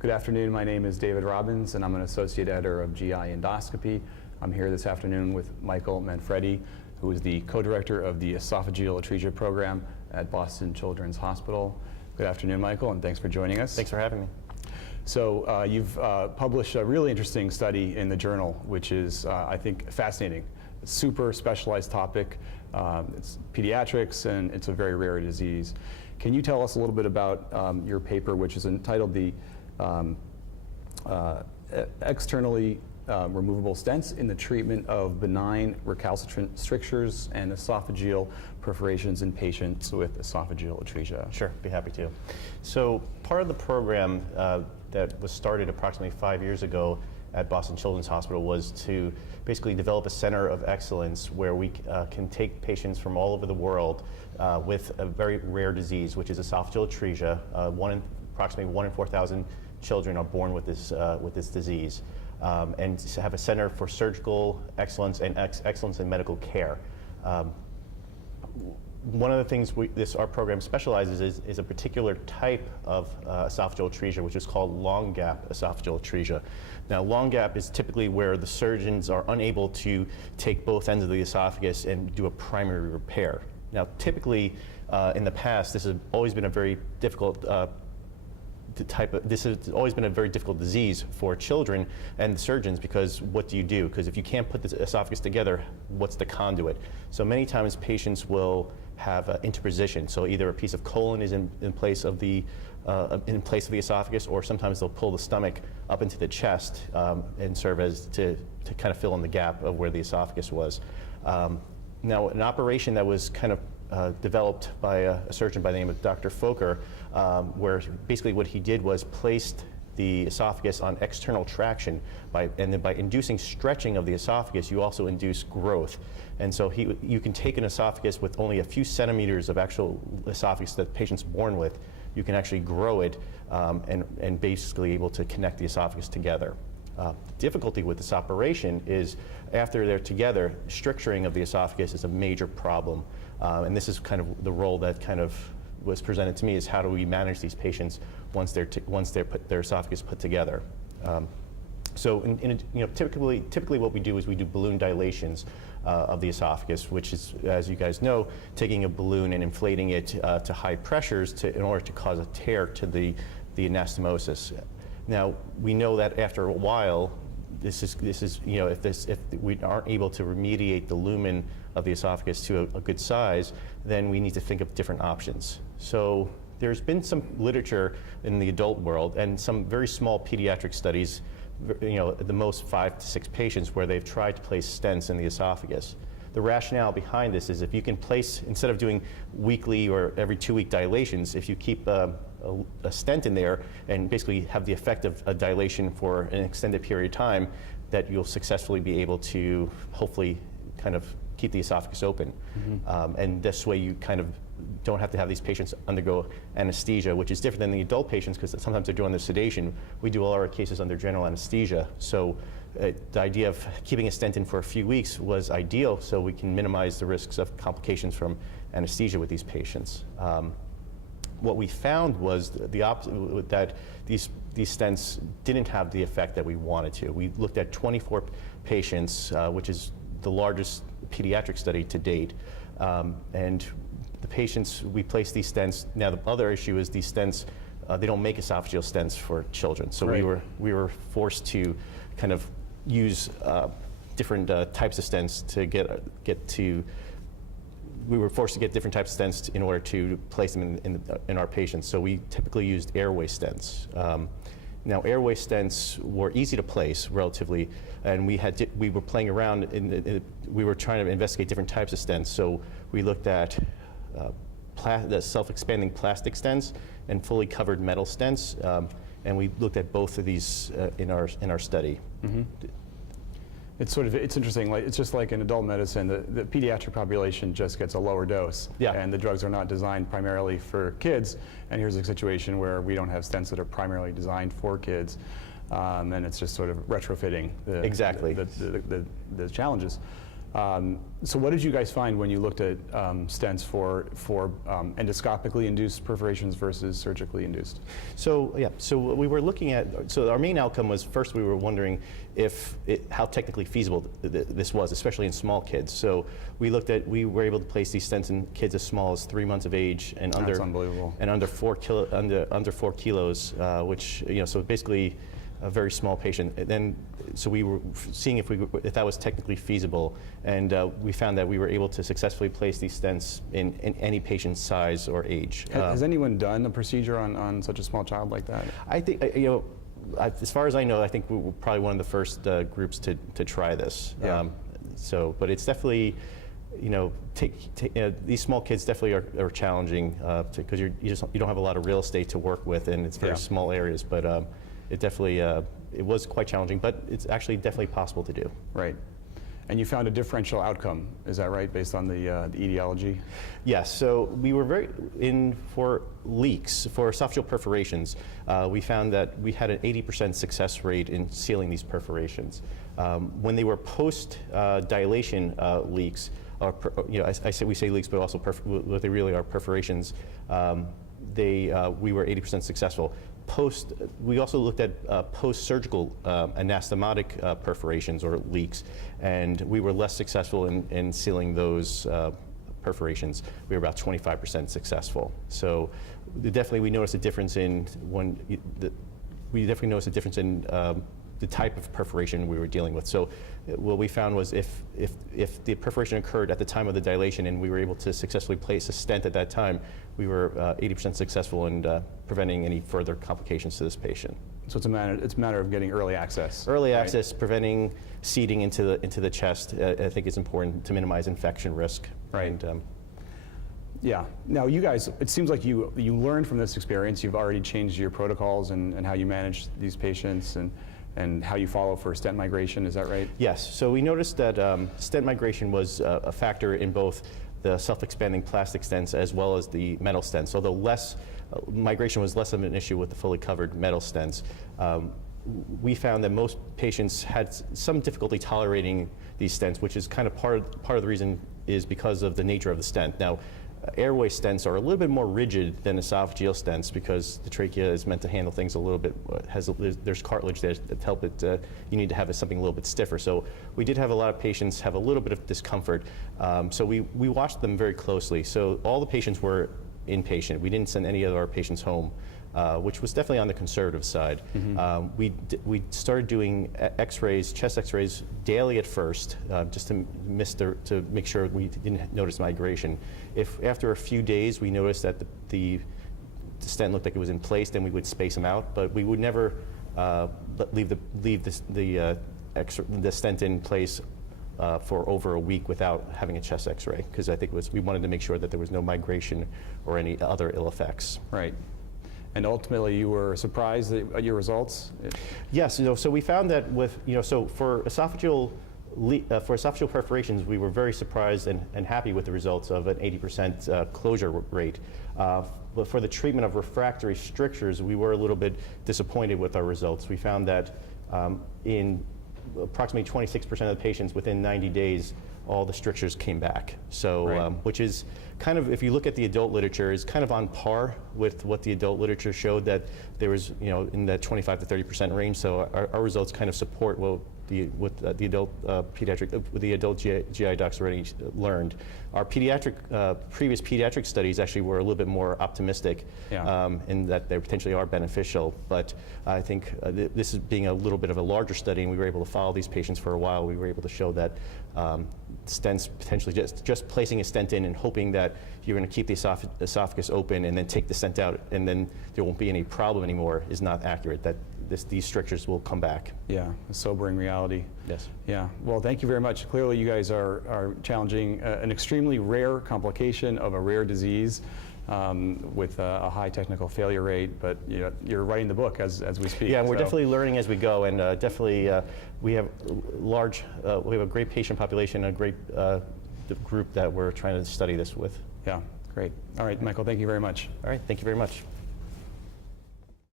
Good afternoon. My name is David Robbins, and I'm an associate editor of GI Endoscopy. I'm here this afternoon with Michael Manfredi, who is the co-director of the esophageal atresia program at Boston Children's Hospital. Good afternoon, Michael, and thanks for joining us. Thanks for having me. So you've published a really interesting study in the journal, which is, I think, fascinating. It's a super specialized topic. It's pediatrics, and it's a very rare disease. Can you tell us a little bit about your paper, which is entitled the Externally Removable Stents in the Treatment of Benign Recalcitrant Strictures and Esophageal Perforations in Patients with Esophageal Atresia? Sure, be happy to. So part of the program that was started approximately 5 years ago at Boston Children's Hospital was to basically develop a center of excellence where we can take patients from all over the world with a very rare disease, which is esophageal atresia. Approximately 1 in 4,000 children are born with this disease, and to have a center for surgical excellence and excellence in medical care. One of the things our program specializes is a particular type of esophageal atresia, which is called long gap esophageal atresia. Now, long gap is typically where the surgeons are unable to take both ends of the esophagus and do a primary repair. Now, typically, in the past, this has always been a very difficult this has always been a very difficult disease for children and the surgeons, because what do you do? Because if you can't put the esophagus together, what's the conduit? So many times patients will have interposition. So either a piece of colon is in place of the esophagus, or sometimes they'll pull the stomach up into the chest and serve as to kind of fill in the gap of where the esophagus was. Now, an operation that was kind of developed by a surgeon by the name of Dr. Foker, where basically what he did was placed the esophagus on external traction, and then by inducing stretching of the esophagus, you also induce growth. And so you can take an esophagus with only a few centimeters of actual esophagus that the patient's born with. You can actually grow it and basically able to connect the esophagus together. The difficulty with this operation is after they're together, stricturing of the esophagus is a major problem. And this is kind of the role that kind of was presented to me, is how do we manage these patients once they're their esophagus put together. So typically what we do is we do balloon dilations of the esophagus, which is, as you guys know, taking a balloon and inflating it to high pressures in order to cause a tear to the anastomosis. Now, we know that after a while, if we aren't able to remediate the lumen of the esophagus to a good size, then we need to think of different options. So there's been some literature in the adult world and some very small pediatric studies, at the most 5 to 6 patients, where they've tried to place stents in the esophagus. The rationale behind this is if you can place, instead of doing weekly or every 2-week dilations, if you keep a stent in there and basically have the effect of a dilation for an extended period of time, that you'll successfully be able to hopefully kind of keep the esophagus open. Mm-hmm. And this way you kind of don't have to have these patients undergo anesthesia, which is different than the adult patients, because sometimes they're doing the sedation. We do all our cases under general anesthesia. So the idea of keeping a stent in for a few weeks was ideal, so we can minimize the risks of complications from anesthesia with these patients. What we found was the opposite, that these stents didn't have the effect that we wanted to. We looked at 24 patients, which is the largest pediatric study to date. And the patients, we placed these stents. Now, the other issue is these stents, they don't make esophageal stents for children. So right. we were forced to kind of use different types of stents to we were forced to get different types of stents in order to place them in our patients. So we typically used airway stents. Now, airway stents were easy to place relatively, and we were playing around, we were trying to investigate different types of stents. So we looked at the self-expanding plastic stents and fully covered metal stents, and we looked at both of these in our study. Mm-hmm. It's interesting. It's just like in adult medicine, the pediatric population just gets a lower dose, yeah. And the drugs are not designed primarily for kids. And here's a situation where we don't have stents that are primarily designed for kids, and it's just sort of retrofitting the challenges. So what did you guys find when you looked at stents for endoscopically induced perforations versus surgically induced? So yeah, so we were looking at, so our main outcome was, first we were wondering how technically feasible this was, especially in small kids. So we were able to place these stents in kids as small as 3 months of age and That's unbelievable. And under 4 kilos, which, so basically a very small patient. And then, so we were seeing if that was technically feasible, and we found that we were able to successfully place these stents in any patient's size or age. Has anyone done a procedure on such a small child like that? I think, as far as I know, I think we were probably one of the first groups to try this. Yeah. But it's definitely, these small kids definitely are challenging because you don't have a lot of real estate to work with, and it's very small areas. But it definitely it was quite challenging, but it's actually definitely possible to do. Right. And you found a differential outcome, is that right, based on the etiology? Yes, so we were for leaks, for esophageal perforations, we found that we had an 80% success rate in sealing these perforations. When they were post-dilation leaks, we say leaks, but also what they really are perforations, we were 80% successful. We also looked at post-surgical anastomotic perforations or leaks, and we were less successful in sealing those perforations. We were about 25% successful. So definitely we noticed a difference in the type of perforation we were dealing with. So what we found was if the perforation occurred at the time of the dilation and we were able to successfully place a stent at that time, we were 80% successful in preventing any further complications to this patient. So it's a matter of getting early access. Early access, preventing seeding into the chest, I think is important to minimize infection risk. Right. And, yeah. Now, you guys, it seems like you learned from this experience. You've already changed your protocols and how you manage these patients and how you follow for stent migration. Is that right? Yes. So we noticed that stent migration was a factor in both the self-expanding plastic stents as well as the metal stents, although migration was less of an issue with the fully covered metal stents. We found that most patients had some difficulty tolerating these stents, which is kind of part of the reason is because of the nature of the stent. Now, airway stents are a little bit more rigid than esophageal stents because the trachea is meant to handle things a little bit, there's cartilage there that help it, you need to have something a little bit stiffer. So we did have a lot of patients have a little bit of discomfort. So we watched them very closely. So all the patients were inpatient. We didn't send any of our patients home, which was definitely on the conservative side. Mm-hmm. We started doing X-rays, chest X-rays daily at first, just to make sure we didn't notice migration. If after a few days we noticed that the stent looked like it was in place, then we would space them out, but we would never leave the stent in place for over a week without having a chest X-ray, because I think we wanted to make sure that there was no migration or any other ill effects. Right. And ultimately, you were surprised at your results? Yes. So we found that for esophageal perforations, we were very surprised and happy with the results of an 80% closure rate. But for the treatment of refractory strictures, we were a little bit disappointed with our results. We found that in approximately 26% of the patients within 90 days, all the strictures came back. So, right. Which is kind of, if you look at the adult literature, is kind of on par with what the adult literature showed, that there was, in that 25 to 30% range. So our results kind of support what the adult GI docs already learned. Our previous pediatric studies actually were a little bit more optimistic, in that they potentially are beneficial. But I think this is being a little bit of a larger study, and we were able to follow these patients for a while. We were able to show that stents, potentially just placing a stent in and hoping that you're going to keep the esophagus open and then take the stent out and then there won't be any problem anymore, is not accurate. That these strictures will come back. Yeah, a sobering reality. Yes. Yeah, well, thank you very much. Clearly you guys are challenging an extremely rare complication of a rare disease with a high technical failure rate, but you're writing the book as we speak. Yeah, and we're definitely learning as we go, and definitely we have a great patient population, a great group that we're trying to study this with. Yeah, great. All right, Michael, thank you very much. All right, thank you very much.